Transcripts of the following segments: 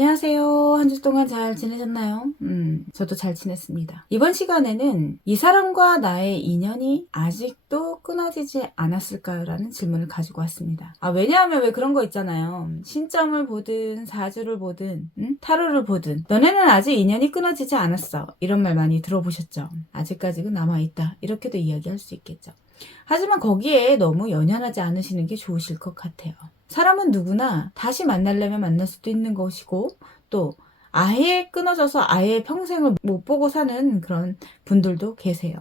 안녕하세요. 한 주 동안 잘 지내셨나요? 저도 잘 지냈습니다. 이번 시간에는 이 사람과 나의 인연이 아직도 끊어지지 않았을까요? 라는 질문을 가지고 왔습니다. 왜냐하면 왜 그런 거 있잖아요. 신점을 보든 사주를 보든 타로를 보든 너네는 아직 인연이 끊어지지 않았어. 이런 말 많이 들어보셨죠? 아직까지는 남아있다. 이렇게도 이야기할 수 있겠죠. 하지만 거기에 너무 연연하지 않으시는 게 좋으실 것 같아요. 사람은 누구나 다시 만나려면 만날 수도 있는 것이고 또 아예 끊어져서 아예 평생을 못 보고 사는 그런 분들도 계세요.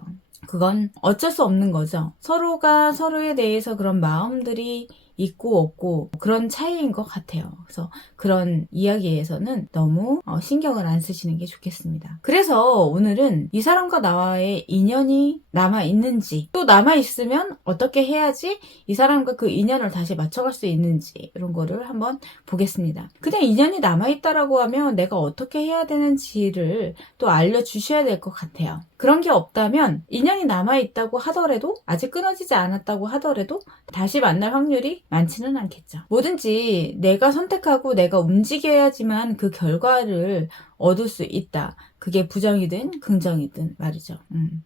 그건 어쩔 수 없는 거죠. 서로가 서로에 대해서 그런 마음들이 있고 없고 그런 차이인 것 같아요. 그래서 그런 이야기에서는 너무 신경을 안 쓰시는 게 좋겠습니다. 그래서 오늘은 이 사람과 나와의 인연이 남아있는지 또 남아있으면 어떻게 해야지 이 사람과 그 인연을 다시 맞춰갈 수 있는지 이런 거를 한번 보겠습니다. 그냥 인연이 남아있다라고 하면 내가 어떻게 해야 되는지를 또 알려주셔야 될 것 같아요. 그런 게 없다면 인연이 남아있다고 하더라도 아직 끊어지지 않았다고 하더라도 다시 만날 확률이 많지는 않겠죠. 뭐든지 내가 선택하고 내가 움직여야지만 그 결과를 얻을 수 있다. 그게 부정이든 긍정이든 말이죠.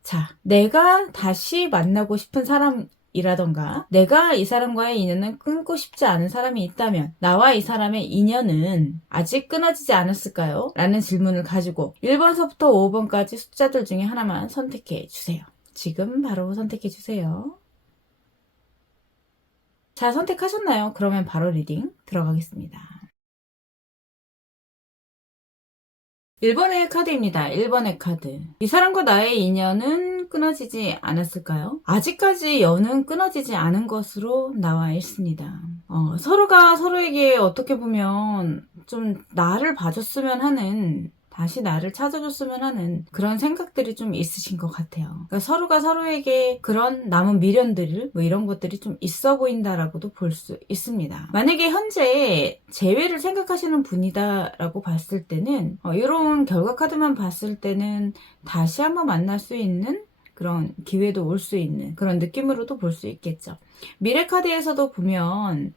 자, 내가 다시 만나고 싶은 사람 이라던가 내가 이 사람과의 인연을 끊고 싶지 않은 사람이 있다면 나와 이 사람의 인연은 아직 끊어지지 않았을까요? 라는 질문을 가지고 1번서부터 5번까지 숫자들 중에 하나만 선택해 주세요. 지금 바로 선택해 주세요. 자, 선택하셨나요? 그러면 바로 리딩 들어가겠습니다. 1번의 카드입니다. 1번의 카드. 이 사람과 나의 인연은 끊어지지 않았을까요? 아직까지 연은 끊어지지 않은 것으로 나와 있습니다. 서로가 서로에게 어떻게 보면 좀 나를 봐줬으면 하는 다시 나를 찾아줬으면 하는 그런 생각들이 좀 있으신 것 같아요. 그러니까 서로가 서로에게 그런 남은 미련들 뭐 이런 것들이 좀 있어 보인다라고도 볼 수 있습니다. 만약에 현재 재회를 생각하시는 분이다라고 봤을 때는 이런 결과 카드만 봤을 때는 다시 한번 만날 수 있는 그런 기회도 올 수 있는 그런 느낌으로도 볼 수 있겠죠. 미래 카드에서도 보면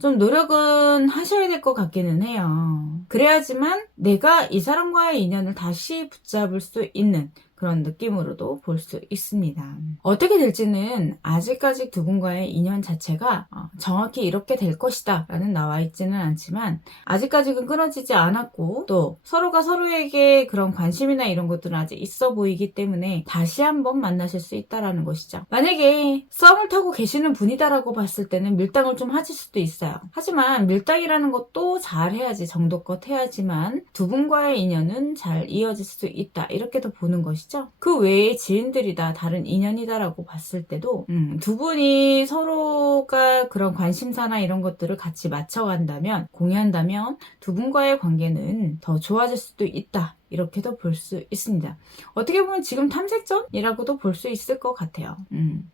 좀 노력은 하셔야 될 것 같기는 해요. 그래야지만 내가 이 사람과의 인연을 다시 붙잡을 수 있는 그런 느낌으로도 볼 수 있습니다. 어떻게 될지는 아직까지 두 분과의 인연 자체가 정확히 이렇게 될 것이다 라는 나와 있지는 않지만 아직까지는 끊어지지 않았고 또 서로가 서로에게 그런 관심이나 이런 것들은 아직 있어 보이기 때문에 다시 한번 만나실 수 있다라는 것이죠. 만약에 썸을 타고 계시는 분이다라고 봤을 때는 밀당을 좀 하실 수도 있어요. 하지만 밀당이라는 것도 잘 해야지 정도껏 해야지만 두 분과의 인연은 잘 이어질 수 있다 이렇게도 보는 것이죠. 그 외에 지인들이다 다른 인연이다라고 봤을 때도 두 분이 서로가 그런 관심사나 이런 것들을 같이 맞춰간다면 공유한다면 두 분과의 관계는 더 좋아질 수도 있다 이렇게도 볼 수 있습니다. 어떻게 보면 지금 탐색전이라고도 볼 수 있을 것 같아요.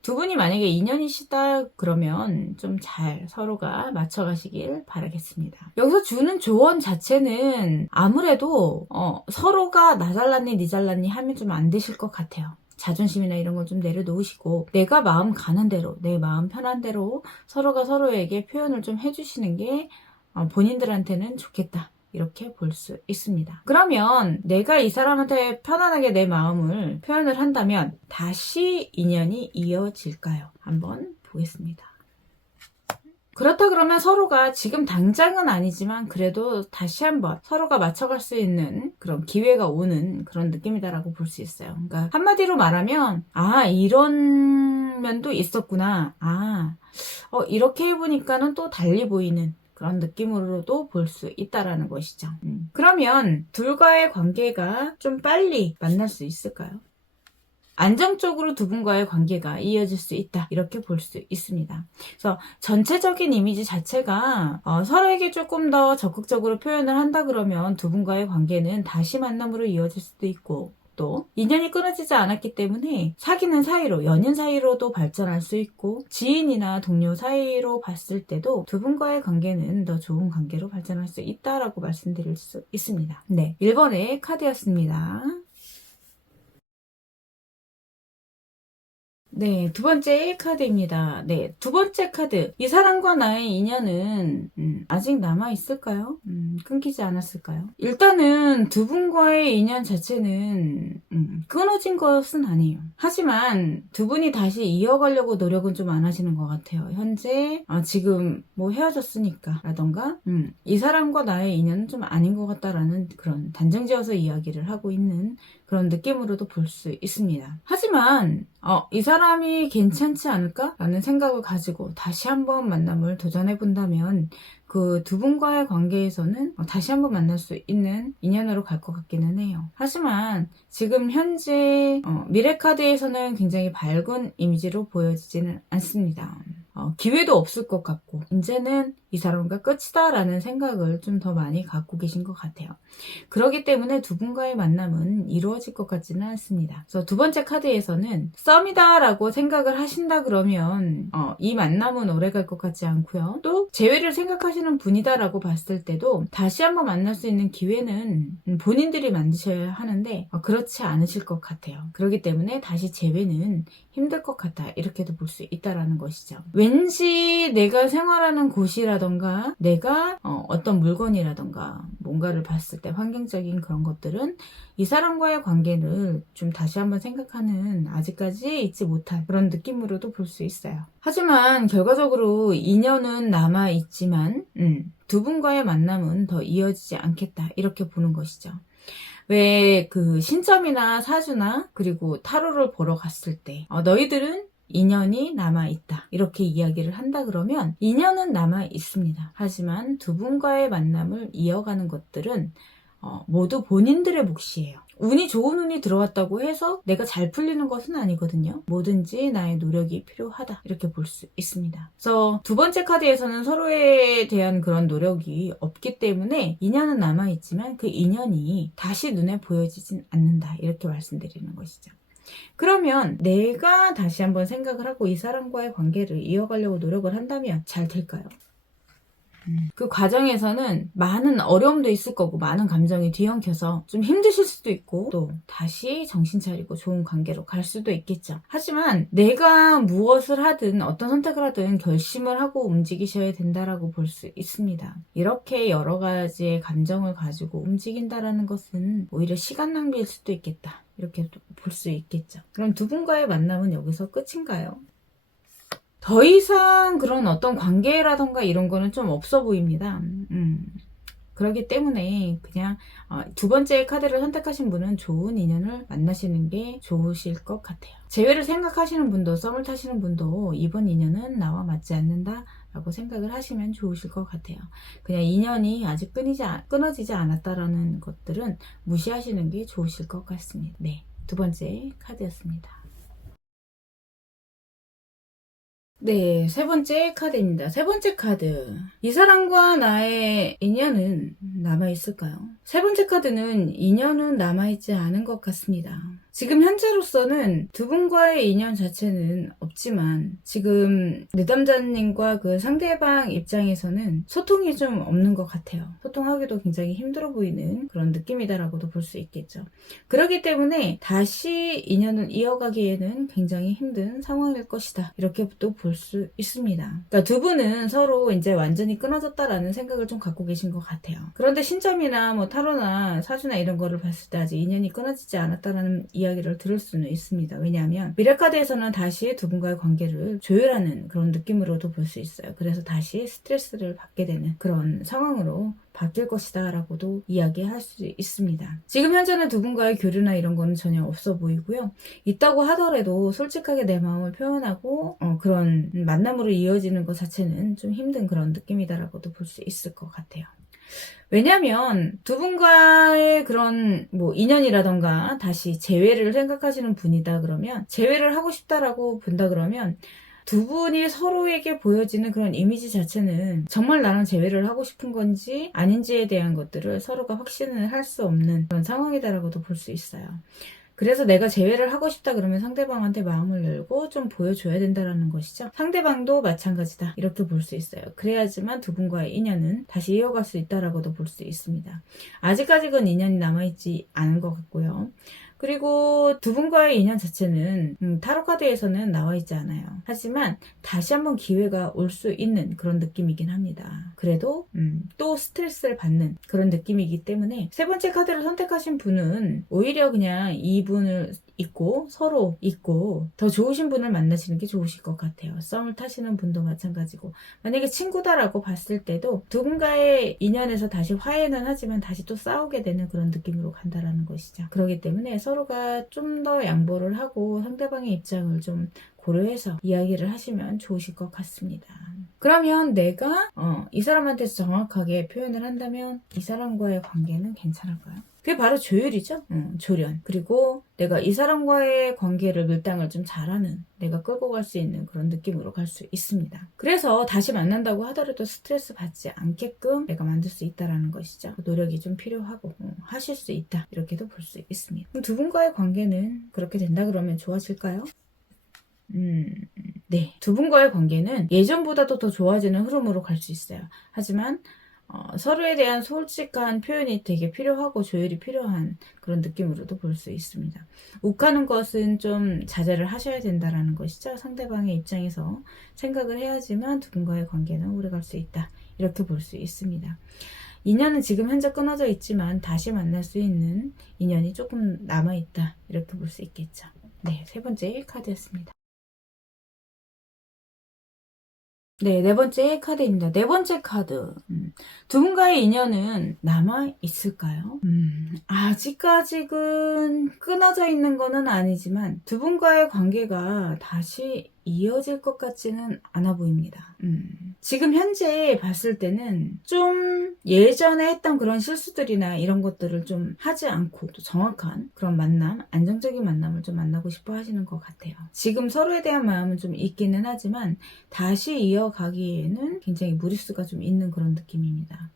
두 분이 만약에 인연이시다 그러면 좀 잘 서로가 맞춰가시길 바라겠습니다. 여기서 주는 조언 자체는 아무래도 서로가 나 잘났니 니 잘났니 하면 좀 안 되실 것 같아요. 자존심이나 이런 걸 좀 내려놓으시고 내가 마음 가는 대로 내 마음 편한 대로 서로가 서로에게 표현을 좀 해주시는 게 본인들한테는 좋겠다. 이렇게 볼 수 있습니다. 그러면 내가 이 사람한테 편안하게 내 마음을 표현을 한다면 다시 인연이 이어질까요? 한번 보겠습니다. 그렇다 그러면 서로가 지금 당장은 아니지만 그래도 다시 한번 서로가 맞춰갈 수 있는 그런 기회가 오는 그런 느낌이다라고 볼 수 있어요. 그러니까 한마디로 말하면 이런 면도 있었구나. 이렇게 해보니까는 또 달리 보이는 그런 느낌으로도 볼 수 있다라는 것이죠. 그러면 둘과의 관계가 좀 빨리 만날 수 있을까요? 안정적으로 두 분과의 관계가 이어질 수 있다 이렇게 볼 수 있습니다. 그래서 전체적인 이미지 자체가 서로에게 조금 더 적극적으로 표현을 한다 그러면 두 분과의 관계는 다시 만남으로 이어질 수도 있고 또 인연이 끊어지지 않았기 때문에 사귀는 사이로 연인 사이로도 발전할 수 있고 지인이나 동료 사이로 봤을 때도 두 분과의 관계는 더 좋은 관계로 발전할 수 있다라고 말씀드릴 수 있습니다. 네, 1번의 카드였습니다. 네, 두 번째 카드입니다. 네, 두 번째 카드. 이 사람과 나의 인연은 아직 남아있을까요? 끊기지 않았을까요? 일단은 두 분과의 인연 자체는 끊어진 것은 아니에요. 하지만 두 분이 다시 이어가려고 노력은 좀 안 하시는 것 같아요. 현재 지금 뭐 헤어졌으니까 라던가 이 사람과 나의 인연은 좀 아닌 것 같다라는 그런 단정지어서 이야기를 하고 있는 그런 느낌으로도 볼 수 있습니다. 하지만 이 사람이 괜찮지 않을까? 라는 생각을 가지고 다시 한번 만남을 도전해 본다면 그 두 분과의 관계에서는 다시 한번 만날 수 있는 인연으로 갈 것 같기는 해요. 하지만 지금 현재 미래카드에서는 굉장히 밝은 이미지로 보여지지는 않습니다. 기회도 없을 것 같고 이제는 이 사람과 끝이다 라는 생각을 좀 더 많이 갖고 계신 것 같아요. 그렇기 때문에 두 분과의 만남은 이루어질 것 같지는 않습니다. 그래서 두 번째 카드에서는 썸이다 라고 생각을 하신다 그러면 이 만남은 오래갈 것 같지 않고요. 또 재회를 생각하시는 분이다 라고 봤을 때도 다시 한번 만날 수 있는 기회는 본인들이 만드셔야 하는데 그렇지 않으실 것 같아요. 그렇기 때문에 다시 재회는 힘들 것 같다 이렇게도 볼 수 있다라는 것이죠. 왠지 내가 생활하는 곳이라던가 내가 어떤 물건이라던가 뭔가를 봤을 때 환경적인 그런 것들은 이 사람과의 관계를 좀 다시 한번 생각하는 아직까지 잊지 못한 그런 느낌으로도 볼 수 있어요. 하지만 결과적으로 인연은 남아있지만 두 분과의 만남은 더 이어지지 않겠다 이렇게 보는 것이죠. 왜 그 신점이나 사주나 그리고 타로를 보러 갔을 때 너희들은 인연이 남아있다 이렇게 이야기를 한다 그러면 인연은 남아있습니다. 하지만 두 분과의 만남을 이어가는 것들은 모두 본인들의 몫이에요. 운이 좋은 운이 들어왔다고 해서 내가 잘 풀리는 것은 아니거든요. 뭐든지 나의 노력이 필요하다 이렇게 볼 수 있습니다. 그래서 두 번째 카드에서는 서로에 대한 그런 노력이 없기 때문에 인연은 남아있지만 그 인연이 다시 눈에 보여지진 않는다 이렇게 말씀드리는 것이죠. 그러면 내가 다시 한번 생각을 하고 이 사람과의 관계를 이어가려고 노력을 한다면 잘 될까요? 그 과정에서는 많은 어려움도 있을 거고 많은 감정이 뒤엉켜서 좀 힘드실 수도 있고 또 다시 정신 차리고 좋은 관계로 갈 수도 있겠죠. 하지만 내가 무엇을 하든 어떤 선택을 하든 결심을 하고 움직이셔야 된다라고 볼 수 있습니다. 이렇게 여러 가지의 감정을 가지고 움직인다라는 것은 오히려 시간 낭비일 수도 있겠다. 이렇게 볼 수 있겠죠. 그럼 두 분과의 만남은 여기서 끝인가요? 더 이상 그런 어떤 관계라던가 이런 거는 좀 없어 보입니다. 그렇기 때문에 그냥 두 번째 카드를 선택하신 분은 좋은 인연을 만나시는 게 좋으실 것 같아요. 재회를 생각하시는 분도 썸을 타시는 분도 이번 인연은 나와 맞지 않는다 라고 생각을 하시면 좋으실 것 같아요. 그냥 인연이 아직 끊어지지 않았다라는 것들은 무시하시는 게 좋으실 것 같습니다. 네, 두 번째 카드였습니다. 네, 세 번째 카드입니다. 세 번째 카드. 이 사람과 나의 인연은 남아있을까요? 세 번째 카드는 인연은 남아있지 않은 것 같습니다. 지금 현재로서는 두 분과의 인연 자체는 없지만 지금 내담자님과 그 상대방 입장에서는 소통이 좀 없는 것 같아요. 소통하기도 굉장히 힘들어 보이는 그런 느낌이다라고도 볼 수 있겠죠. 그렇기 때문에 다시 인연을 이어가기에는 굉장히 힘든 상황일 것이다. 이렇게 또 볼 수 있습니다. 그러니까 두 분은 서로 이제 완전히 끊어졌다라는 생각을 좀 갖고 계신 것 같아요. 그런데 신점이나 뭐 타로나 사주나 이런 거를 봤을 때 아직 인연이 끊어지지 않았다라는 이야기를 들을 수는 있습니다. 왜냐하면 미래카드에서는 다시 두 분과의 관계를 조율하는 그런 느낌으로도 볼 수 있어요. 그래서 다시 스트레스를 받게 되는 그런 상황으로 바뀔 것이다 라고도 이야기할 수 있습니다. 지금 현재는 두 분과의 교류나 이런 거는 전혀 없어 보이고요. 있다고 하더라도 솔직하게 내 마음을 표현하고 그런 만남으로 이어지는 것 자체는 좀 힘든 그런 느낌이다라고도 볼 수 있을 것 같아요. 왜냐면 두 분과의 그런 뭐 인연이라던가 다시 재회를 생각하시는 분이다 그러면 재회를 하고 싶다라고 본다 그러면 두 분이 서로에게 보여지는 그런 이미지 자체는 정말 나랑 재회를 하고 싶은 건지 아닌지에 대한 것들을 서로가 확신을 할 수 없는 그런 상황이다라고도 볼 수 있어요. 그래서 내가 재회를 하고 싶다 그러면 상대방한테 마음을 열고 좀 보여줘야 된다는 것이죠. 상대방도 마찬가지다 이렇게 볼 수 있어요. 그래야지만 두 분과의 인연은 다시 이어갈 수 있다라고도 볼 수 있습니다. 아직까지는 인연이 남아있지 않은 것 같고요. 그리고 두 분과의 인연 자체는 타로 카드에서는 나와 있지 않아요. 하지만 다시 한번 기회가 올 수 있는 그런 느낌이긴 합니다. 그래도 또 스트레스를 받는 그런 느낌이기 때문에 세 번째 카드를 선택하신 분은 오히려 그냥 이분을 있고 서로 있고 더 좋으신 분을 만나시는 게 좋으실 것 같아요. 썸을 타시는 분도 마찬가지고, 만약에 친구다라고 봤을 때도 누군가의 인연에서 다시 화해는 하지만 다시 또 싸우게 되는 그런 느낌으로 간다라는 것이죠. 그렇기 때문에 서로가 좀 더 양보를 하고 상대방의 입장을 좀 고려해서 이야기를 하시면 좋으실 것 같습니다. 그러면 내가 이 사람한테서 정확하게 표현을 한다면 이 사람과의 관계는 괜찮을까요? 그게 바로 조율이죠. 조련. 그리고 내가 이 사람과의 관계를 밀당을 좀 잘하는, 내가 끌고 갈 수 있는 그런 느낌으로 갈 수 있습니다. 그래서 다시 만난다고 하더라도 스트레스 받지 않게끔 내가 만들 수 있다라는 것이죠. 노력이 좀 필요하고 하실 수 있다, 이렇게도 볼 수 있습니다. 그럼 두 분과의 관계는 그렇게 된다 그러면 좋아질까요? 네. 두 분과의 관계는 예전보다도 더 좋아지는 흐름으로 갈 수 있어요. 하지만 서로에 대한 솔직한 표현이 되게 필요하고 조율이 필요한 그런 느낌으로도 볼 수 있습니다. 욱하는 것은 좀 자제를 하셔야 된다라는 것이죠. 상대방의 입장에서 생각을 해야지만 두 분과의 관계는 오래 갈 수 있다, 이렇게 볼 수 있습니다. 인연은 지금 현재 끊어져 있지만 다시 만날 수 있는 인연이 조금 남아있다, 이렇게 볼 수 있겠죠. 네, 세 번째 카드였습니다. 네, 네 번째 카드입니다. 네 번째 카드. 두 분과의 인연은 남아있을까요? 아직까지는 끊어져 있는 거는 아니지만 두 분과의 관계가 다시 이어질 것 같지는 않아 보입니다. 지금 현재 봤을 때는 좀 예전에 했던 그런 실수들이나 이런 것들을 좀 하지 않고 또 정확한 그런 만남, 안정적인 만남을 좀 만나고 싶어 하시는 것 같아요. 지금 서로에 대한 마음은 좀 있기는 하지만 다시 이어가기에는 굉장히 무리수가 좀 있는 그런 느낌입니다.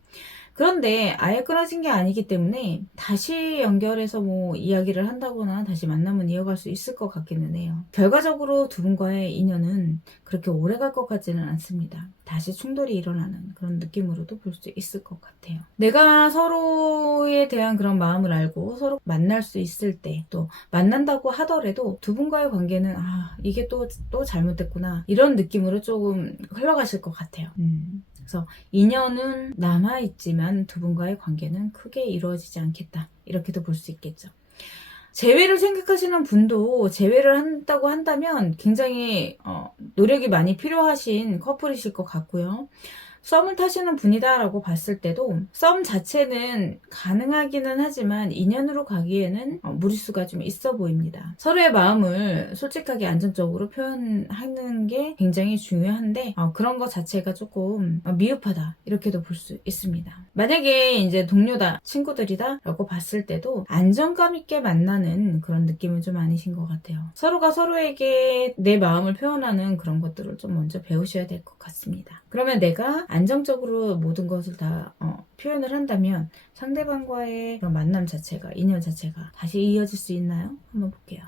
그런데 아예 끊어진 게 아니기 때문에 다시 연결해서 뭐 이야기를 한다거나 다시 만남은 이어갈 수 있을 것 같기는 해요. 결과적으로 두 분과의 인연은 그렇게 오래 갈 것 같지는 않습니다. 다시 충돌이 일어나는 그런 느낌으로도 볼 수 있을 것 같아요. 내가 서로에 대한 그런 마음을 알고 서로 만날 수 있을 때, 또 만난다고 하더라도 두 분과의 관계는 이게 또 잘못됐구나, 이런 느낌으로 조금 흘러가실 것 같아요. 그래서 인연은 남아있지만 두 분과의 관계는 크게 이루어지지 않겠다, 이렇게도 볼 수 있겠죠. 재회를 생각하시는 분도 재회를 한다고 한다면 굉장히 노력이 많이 필요하신 커플이실 것 같고요. 썸을 타시는 분이다 라고 봤을 때도 썸 자체는 가능하기는 하지만 인연으로 가기에는 무리수가 좀 있어 보입니다. 서로의 마음을 솔직하게 안정적으로 표현하는 게 굉장히 중요한데 그런 것 자체가 조금 미흡하다, 이렇게도 볼 수 있습니다. 만약에 이제 동료다, 친구들이다 라고 봤을 때도 안정감 있게 만나는 그런 느낌은 좀 아니신 것 같아요. 서로가 서로에게 내 마음을 표현하는 그런 것들을 좀 먼저 배우셔야 될 것 같습니다. 그러면 내가 안정적으로 모든 것을 다 표현을 한다면 상대방과의 그런 만남 자체가, 인연 자체가 다시 이어질 수 있나요? 한번 볼게요.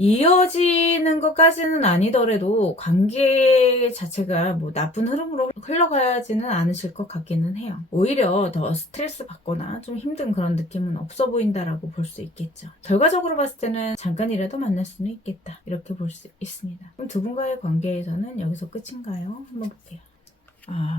이어지는 것까지는 아니더라도 관계 자체가 뭐 나쁜 흐름으로 흘러가지는 않으실 것 같기는 해요. 오히려 더 스트레스 받거나 좀 힘든 그런 느낌은 없어 보인다라고 볼 수 있겠죠. 결과적으로 봤을 때는 잠깐이라도 만날 수는 있겠다, 이렇게 볼 수 있습니다. 그럼 두 분과의 관계에서는 여기서 끝인가요? 한번 볼게요.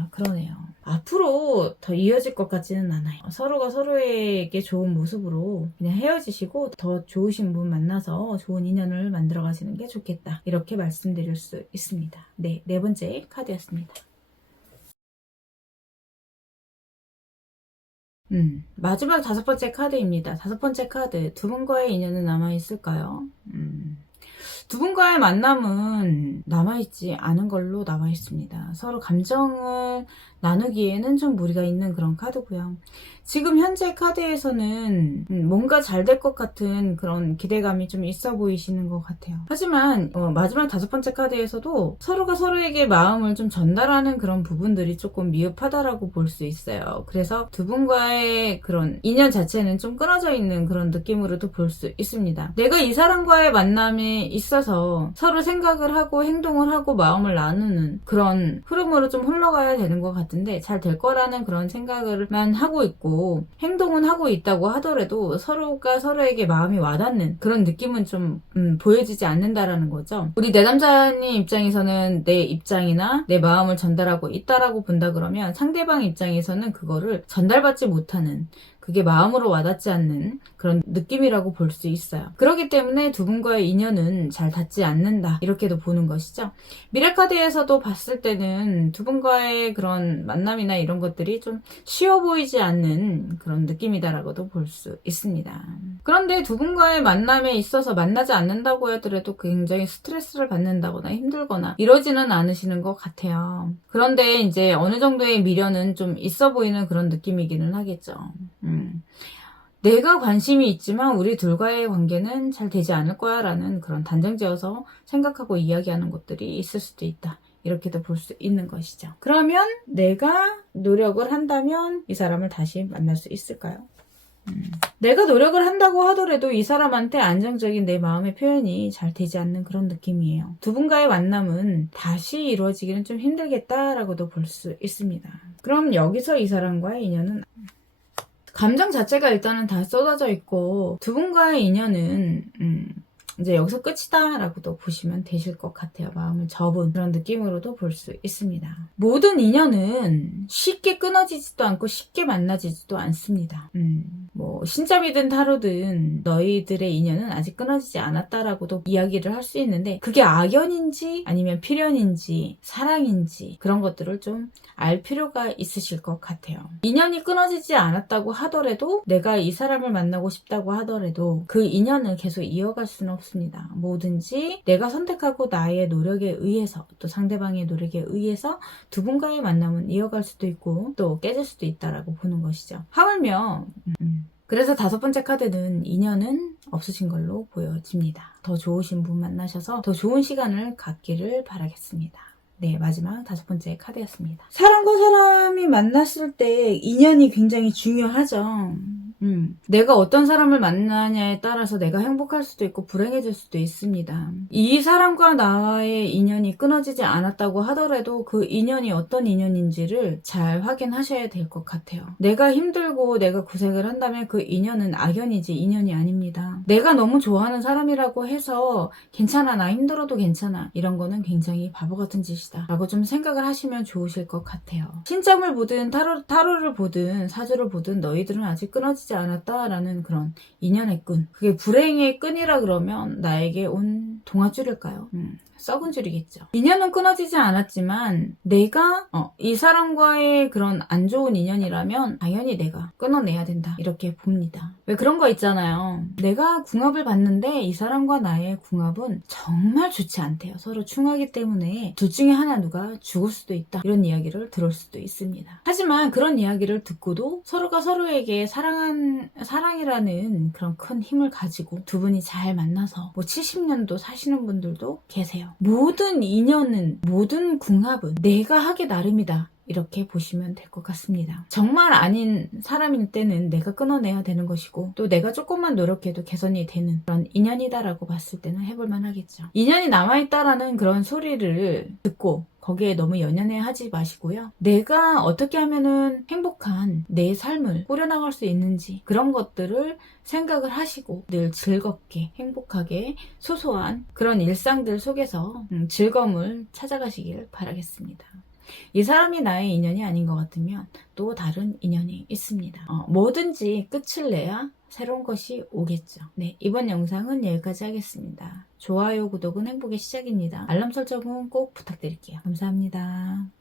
그러네요. 앞으로 더 이어질 것 같지는 않아요. 서로가 서로에게 좋은 모습으로 그냥 헤어지시고 더 좋으신 분 만나서 좋은 인연을 만들어 가시는 게 좋겠다, 이렇게 말씀드릴 수 있습니다. 네, 네 번째 카드였습니다. 마지막 다섯 번째 카드입니다. 다섯 번째 카드. 두 분과의 인연은 남아있을까요? 두 분과의 만남은 남아있지 않은 걸로 나와 있습니다. 서로 감정을 나누기에는 좀 무리가 있는 그런 카드고요. 지금 현재 카드에서는 뭔가 잘 될 것 같은 그런 기대감이 좀 있어 보이시는 것 같아요. 하지만 마지막 다섯 번째 카드에서도 서로가 서로에게 마음을 좀 전달하는 그런 부분들이 조금 미흡하다라고 볼 수 있어요. 그래서 두 분과의 그런 인연 자체는 좀 끊어져 있는 그런 느낌으로도 볼 수 있습니다. 내가 이 사람과의 만남에 있어 있어서 서로 생각을 하고 행동을 하고 마음을 나누는 그런 흐름으로 좀 흘러가야 되는 것 같은데 잘 될 거라는 그런 생각을만 하고 있고 행동은 하고 있다고 하더라도 서로가 서로에게 마음이 와닿는 그런 느낌은 좀 보여지지 않는다라는 거죠. 우리 내담자님 입장에서는 내 입장이나 내 마음을 전달하고 있다라고 본다 그러면 상대방 입장에서는 그거를 전달받지 못하는 그게 마음으로 와닿지 않는 그런 느낌이라고 볼 수 있어요. 그렇기 때문에 두 분과의 인연은 잘 닿지 않는다 이렇게도 보는 것이죠. 미래카드에서도 봤을 때는 두 분과의 그런 만남이나 이런 것들이 좀 쉬워 보이지 않는 그런 느낌이다라고도 볼 수 있습니다. 그런데 두 분과의 만남에 있어서 만나지 않는다고 하더라도 굉장히 스트레스를 받는다거나 힘들거나 이러지는 않으시는 것 같아요. 그런데 이제 어느 정도의 미련은 좀 있어 보이는 그런 느낌이기는 하겠죠. 내가 관심이 있지만 우리 둘과의 관계는 잘 되지 않을 거야 라는 그런 단정지어서 생각하고 이야기하는 것들이 있을 수도 있다. 이렇게도 볼 수 있는 것이죠. 그러면 내가 노력을 한다면 이 사람을 다시 만날 수 있을까요? 내가 노력을 한다고 하더라도 이 사람한테 안정적인 내 마음의 표현이 잘 되지 않는 그런 느낌이에요. 두 분과의 만남은 다시 이루어지기는 좀 힘들겠다라고도 볼 수 있습니다. 그럼 여기서 이 사람과의 인연은 감정 자체가 일단은 다 쏟아져 있고 두 분과의 인연은 이제 여기서 끝이다 라고도 보시면 되실 것 같아요. 마음을 접은 그런 느낌으로도 볼 수 있습니다. 모든 인연은 쉽게 끊어지지도 않고 쉽게 만나지지도 않습니다. 뭐 신점이든 타로든 너희들의 인연은 아직 끊어지지 않았다라고도 이야기를 할 수 있는데 그게 악연인지 아니면 필연인지 사랑인지 그런 것들을 좀 알 필요가 있으실 것 같아요. 인연이 끊어지지 않았다고 하더라도 내가 이 사람을 만나고 싶다고 하더라도 그 인연을 계속 이어갈 수는 없습니다. 뭐든지 내가 선택하고 나의 노력에 의해서 또 상대방의 노력에 의해서 두 분과의 만남은 이어갈 수도 있고 또 깨질 수도 있다라고 보는 것이죠. 하물며 그래서 5번째 카드는 인연은 없으신 걸로 보여집니다. 더 좋으신 분 만나셔서 더 좋은 시간을 갖기를 바라겠습니다. 네, 마지막 5번째 카드였습니다. 사람과 사람이 만났을 때 인연이 굉장히 중요하죠. 내가 어떤 사람을 만나냐에 따라서 내가 행복할 수도 있고 불행해질 수도 있습니다. 이 사람과 나의 인연이 끊어지지 않았다고 하더라도 그 인연이 어떤 인연인지를 잘 확인하셔야 될 것 같아요. 내가 힘들고 내가 고생을 한다면 그 인연은 악연이지 인연이 아닙니다. 내가 너무 좋아하는 사람이라고 해서 괜찮아, 나 힘들어도 괜찮아, 이런 거는 굉장히 바보 같은 짓이다 라고 좀 생각을 하시면 좋으실 것 같아요. 신점을 보든 타로를 보든 사주를 보든 너희들은 아직 끊어지지 않았다라는 그런 인연의 끈, 그게 불행의 끈이라 그러면 나에게 온 동아줄일까요? 썩은 줄이겠죠. 인연은 끊어지지 않았지만 내가 이 사람과의 그런 안 좋은 인연이라면 당연히 내가 끊어내야 된다 이렇게 봅니다. 왜 그런 거 있잖아요. 내가 궁합을 봤는데 이 사람과 나의 궁합은 정말 좋지 않대요. 서로 충하기 때문에 둘 중에 하나 누가 죽을 수도 있다 이런 이야기를 들을 수도 있습니다. 하지만 그런 이야기를 듣고도 서로가 서로에게 사랑이라는 그런 큰 힘을 가지고 두 분이 잘 만나서 뭐 70년도 사시는 분들도 계세요. 모든 인연은, 모든 궁합은 내가 하기 나름이다 이렇게 보시면 될 것 같습니다. 정말 아닌 사람일 때는 내가 끊어내야 되는 것이고 또 내가 조금만 노력해도 개선이 되는 그런 인연이다라고 봤을 때는 해볼만 하겠죠. 인연이 남아있다라는 그런 소리를 듣고 거기에 너무 연연해 하지 마시고요. 내가 어떻게 하면은 행복한 내 삶을 꾸려나갈 수 있는지 그런 것들을 생각을 하시고 늘 즐겁게 행복하게 소소한 그런 일상들 속에서 즐거움을 찾아가시길 바라겠습니다. 이 사람이 나의 인연이 아닌 것 같으면 또 다른 인연이 있습니다. 뭐든지 끝을 내야 새로운 것이 오겠죠. 네, 이번 영상은 여기까지 하겠습니다. 좋아요, 구독은 행복의 시작입니다. 알람 설정은 꼭 부탁드릴게요. 감사합니다.